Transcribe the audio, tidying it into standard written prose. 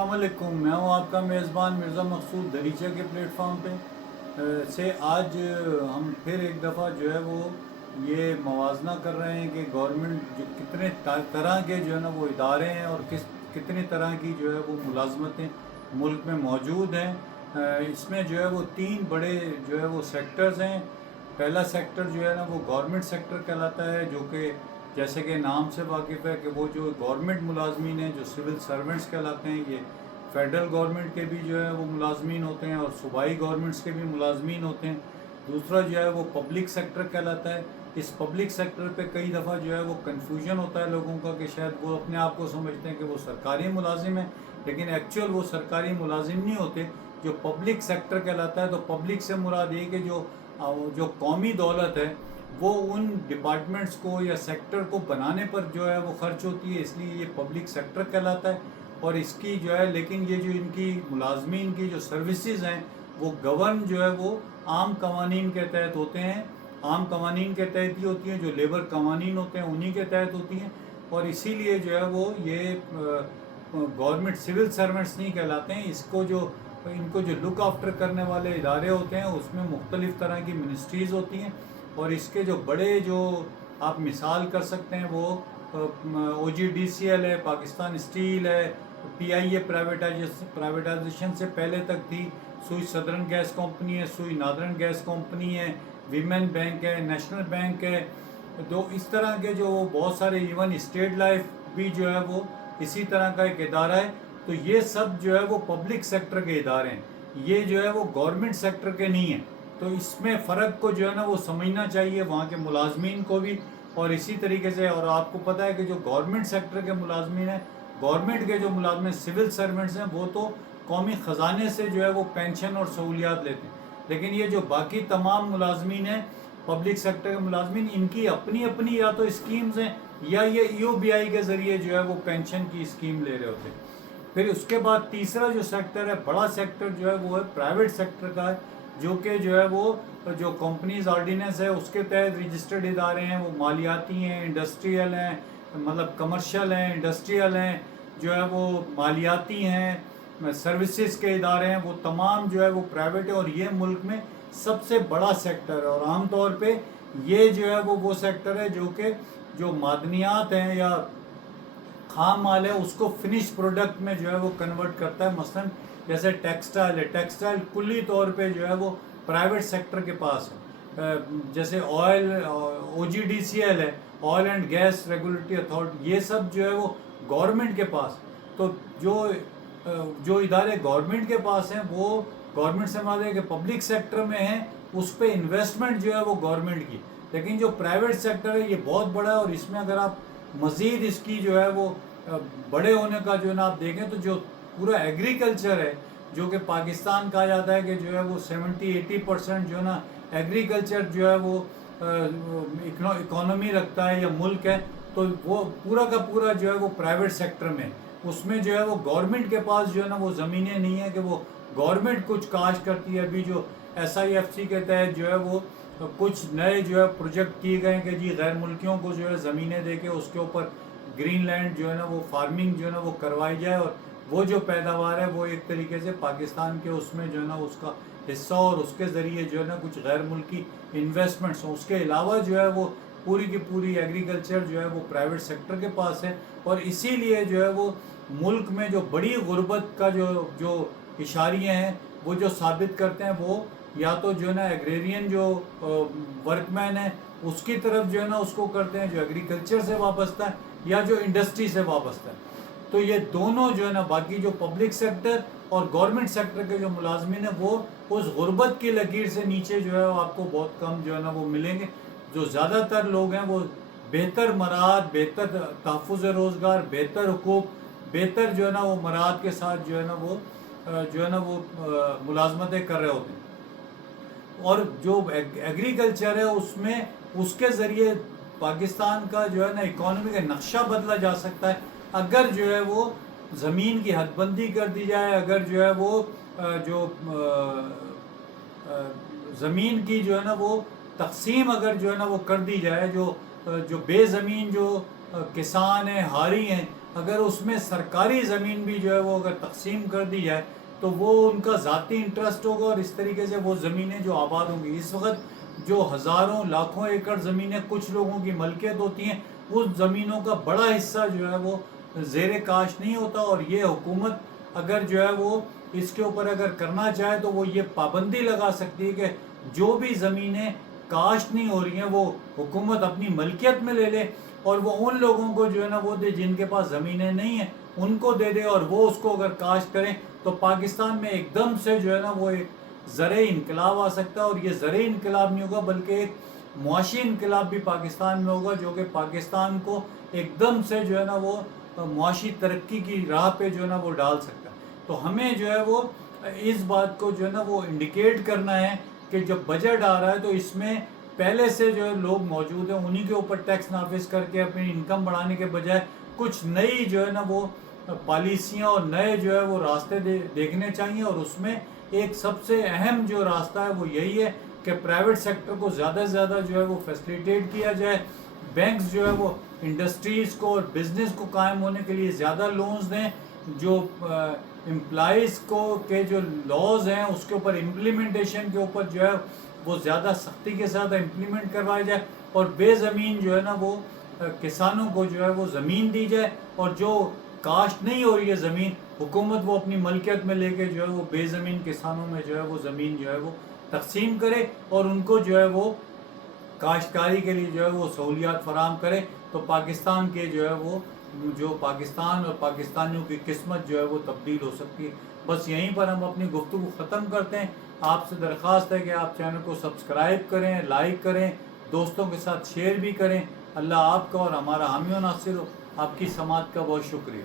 अस्सलाम वालेकुम। मैं हूँ आपका मेज़बान मिर्ज़ा मकसूद दरीचा के प्लेटफॉर्म पे से आज हम फिर एक दफ़ा जो है वो ये मवाजना कर रहे हैं कि गवर्नमेंट जो कितने तरह के जो है ना वो इदारे हैं और कितनी तरह की जो है वो मुलाजमतें मुल्क में मौजूद हैं। इसमें जो है वो तीन बड़े जो है वो सेक्टर्स हैं। पहला सेक्टर जो है ना वो गवर्नमेंट सेक्टर कहलाता है, जो कि जैसे कि नाम से वाकिफ़ है कि वो जो गवर्नमेंट मुलाजमीन हैं, जो सिविल सर्वेंट्स कहलाते हैं, ये फेडरल गवर्नमेंट के भी जो है वो मुलाजमीन होते हैं और सूबाई गवर्नमेंट्स के भी मुलाजमीन होते हैं। दूसरा जो है वो पब्लिक सेक्टर कहलाता है। इस पब्लिक सेक्टर पे कई दफ़ा जो है वो कन्फ्यूजन होता है लोगों का कि शायद वो अपने आप को समझते हैं कि वो सरकारी मुलाजिम है, लेकिन एक्चुअल वो सरकारी मुलाजिम नहीं होते। जो पब्लिक सेक्टर कहलाता है, तो पब्लिक से मुराद ये कि जो कौमी दौलत है वो उन डिपार्टमेंट्स को या सेक्टर को बनाने पर जो है वो खर्च होती है, इसलिए ये पब्लिक सेक्टर कहलाता है। और इसकी जो है लेकिन ये जो इनकी मुलाजमीन की जो सर्विसेज हैं वो गवर्न जो है वो आम कवानीन के तहत होते हैं। आम कवानीन के तहत ही होती हैं, जो लेबर कवानीन होते हैं उन्हीं के तहत होती हैं। और इसीलिए जो है वो ये गवर्नमेंट सिविल सर्वेंट्स नहीं कहलाते हैं। इनको जो लुक आफ्टर करने वाले इदारे होते हैं उसमें मुख्तलिफ़ तरह की मिनिस्ट्रीज़ होती हैं। और इसके जो बड़े जो आप मिसाल कर सकते हैं वो OGDCL है, पाकिस्तान स्टील है, PIA प्राइवेटाइजेशन से पहले तक थी, सुई सदर्न गैस कंपनी है, सुई नादरन गैस कंपनी है, विमेन बैंक है, नेशनल बैंक है। तो इस तरह के जो बहुत सारे, इवन स्टेट लाइफ भी जो है वो इसी तरह का एक इदारा है। तो ये सब जो है वो पब्लिक सेक्टर के इदारे हैं, ये जो है वो गवर्नमेंट सेक्टर के नहीं हैं। तो इसमें फ़र्क को जो है ना वो समझना चाहिए वहाँ के मुलाजमीन को भी। और इसी तरीके से, और आपको पता है कि जो गवर्नमेंट सेक्टर के मुलाजमीन हैं, गवर्नमेंट के जो मुलाजमीन सिविल सर्वेंट्स हैं, वो तो कौमी ख़जाने से जो है वो पेंशन और सहूलियात लेते हैं। लेकिन ये जो बाकी तमाम मुलाजमीन हैं पब्लिक सेक्टर के मुलाजमीन, इनकी अपनी अपनी या तो स्कीम्स हैं या ये EOBI के ज़रिए जो है वो पेंशन की स्कीम ले रहे होते हैं। फिर उसके बाद तीसरा जो सेक्टर है, बड़ा सेक्टर जो है वो है प्राइवेट सेक्टर का है, जो कि जो है वो जो कंपनीज ऑर्डिनेंस है उसके तहत रजिस्टर्ड इदारे हैं। वो मालियाती हैं, इंडस्ट्रियल हैं, मतलब कमर्शियल हैं, इंडस्ट्रियल हैं, जो है वो मालियाती हैं, सर्विसेज के इदारे हैं, वो तमाम जो है वो प्राइवेट है। और ये मुल्क में सबसे बड़ा सेक्टर है। और आम तौर पे ये जो है वो सेक्टर है जो कि जो मादनियात हैं या खाम माल है उसको फिनिश प्रोडक्ट में जो है वो कन्वर्ट करता है। मसलन जैसे टेक्सटाइल है, टेक्सटाइल कुल्ली तौर पे जो है वो प्राइवेट सेक्टर के पास है। जैसे ऑयल, OGDCL है, oil and gas regulatory authority, ये सब जो है वो गवर्नमेंट के पास। तो जो इदारे गवर्नमेंट के पास हैं वो गवर्नमेंट से मान लें कि पब्लिक सेक्टर में हैं, उस पर इन्वेस्टमेंट जो है वो गवर्नमेंट की। लेकिन जो प्राइवेट सेक्टर है ये बहुत बड़ा है। और इसमें अगर आप मज़ीद इसकी जो है वो बड़े होने का जो है ना आप देखें तो जो पूरा एग्रीकल्चर है, जो कि पाकिस्तान कहा जाता है कि जो है वो 70-80% जो है ना एग्रीकल्चर जो है वो इकोनॉमी रखता है या मुल्क है, तो वो पूरा का पूरा जो है वो प्राइवेट सेक्टर में। उसमें जो है वो गवर्नमेंट के पास जो है ना वो ज़मीनें नहीं है कि वो गवर्नमेंट कुछ काश करती है। अभी जो SIFC के तहत जो है वो कुछ नए जो है प्रोजेक्ट किए गए कि जी गैर मुल्कियों को जो है ज़मीनें दे के उसके ऊपर ग्रीन लैंड जो है ना वो फार्मिंग जो है ना वो करवाई जाए, और वो जो पैदावार है वो एक तरीके से पाकिस्तान के उसमें जो है ना उसका हिस्सा, और उसके ज़रिए जो है ना कुछ गैर मुल्की इन्वेस्टमेंट्स हों। उसके अलावा जो है वो पूरी की पूरी एग्रीकल्चर जो है वो प्राइवेट सेक्टर के पास है। और इसीलिए जो है वो मुल्क में जो बड़ी गुर्बत का जो इशारियाँ हैं वो जो साबित करते हैं, वो या तो जो है ना एग्रेरियन जो वर्कमैन है उसकी तरफ जो है ना उसको करते हैं जो एग्रीकल्चर से वाबस्ता है या जो इंडस्ट्री से वाबस्ता है। तो ये दोनों जो है ना, बाकी जो पब्लिक सेक्टर और गवर्नमेंट सेक्टर के जो मुलाजमीन हैं वो उस गुर्बत की लकीर से नीचे जो है वो आपको बहुत कम जो है ना वो मिलेंगे। जो ज़्यादातर लोग हैं वो बेहतर मराद, बेहतर तहफ़्फ़ुज़ रोज़गार, बेहतर हुकूक, बेहतर जो है ना वो मराद के साथ जो है ना वो मुलाजमतें कर रहे होते हैं। और जो एग्रीकल्चर है उसमें उसके ज़रिए पाकिस्तान का जो है ना इकॉनमी का नक्शा बदला जा सकता है अगर जो है वो ज़मीन की हदबंदी कर दी जाए, अगर जो है वो ज़मीन की जो है ना वो तकसीम अगर जो है ना वो कर दी जाए। जो बेज़मीन जो किसान हैं, हारी हैं, اگر اس میں سرکاری زمین بھی جو ہے وہ اگر تقسیم کر دی جائے تو وہ ان کا ذاتی انٹرسٹ ہوگا، اور اس طریقے سے وہ زمینیں جو آباد ہوں گی، اس وقت جو ہزاروں لاکھوں ایکڑ زمینیں کچھ لوگوں کی ملکیت ہوتی ہیں، اس زمینوں کا بڑا حصہ جو ہے وہ زیر کاشت نہیں ہوتا، اور یہ حکومت اگر جو ہے وہ اس کے اوپر اگر کرنا چاہے تو وہ یہ پابندی لگا سکتی ہے کہ جو بھی زمینیں کاشت نہیں ہو رہی ہیں وہ حکومت اپنی ملکیت میں لے لے، اور وہ ان لوگوں کو جو ہے نا وہ دے جن کے پاس زمینیں نہیں ہیں، ان کو دے دے، اور وہ اس کو اگر کاشت کریں تو پاکستان میں ایک دم سے جو ہے نا وہ ایک زرعی انقلاب آ سکتا ہے، اور یہ زرعی انقلاب نہیں ہوگا بلکہ ایک معاشی انقلاب بھی پاکستان میں ہوگا، جو کہ پاکستان کو ایک دم سے جو ہے نا وہ معاشی ترقی کی راہ پہ جو ہے نا وہ ڈال سکتا ہے۔ تو ہمیں جو ہے وہ اس بات کو جو ہے نا وہ انڈیکیٹ کرنا ہے کہ جب بجٹ آ رہا ہے تو اس میں پہلے سے جو ہے لوگ موجود ہیں، انہی کے اوپر ٹیکس نافذ کر کے اپنی انکم بڑھانے کے بجائے کچھ نئی جو ہے نا وہ پالیسیاں اور نئے جو ہے وہ راستے دیکھنے چاہیے، اور اس میں ایک سب سے اہم جو راستہ ہے وہ یہی ہے کہ پرائیویٹ سیکٹر کو زیادہ سے زیادہ جو ہے وہ فیسلیٹیٹ کیا جائے، بینکس جو ہے وہ انڈسٹریز کو اور بزنس کو قائم ہونے کے لیے زیادہ لونز دیں، جو امپلائیز کو کے جو لاز ہیں اس کے اوپر امپلیمنٹیشن کے اوپر جو ہے وہ زیادہ سختی کے ساتھ امپلیمنٹ کروایا جائے، اور بے زمین جو ہے نا وہ کسانوں کو جو ہے وہ زمین دی جائے، اور جو کاشت نہیں ہو رہی ہے زمین، حکومت وہ اپنی ملکیت میں لے کے جو ہے وہ بے زمین کسانوں میں جو ہے وہ زمین جو ہے وہ تقسیم کرے، اور ان کو جو ہے وہ کاشتکاری کے لیے جو ہے وہ سہولیات فراہم کرے، تو پاکستان کے جو ہے وہ جو پاکستان اور پاکستانیوں کی قسمت جو ہے وہ تبدیل ہو سکتی ہے۔ بس یہیں پر ہم اپنی گفتگو ختم کرتے ہیں۔ آپ سے درخواست ہے کہ آپ چینل کو سبسکرائب کریں، لائک کریں، دوستوں کے ساتھ شیئر بھی کریں۔ اللہ آپ کا اور ہمارا حامی و ناصر ہو۔ آپ کی سماعت کا بہت شکریہ۔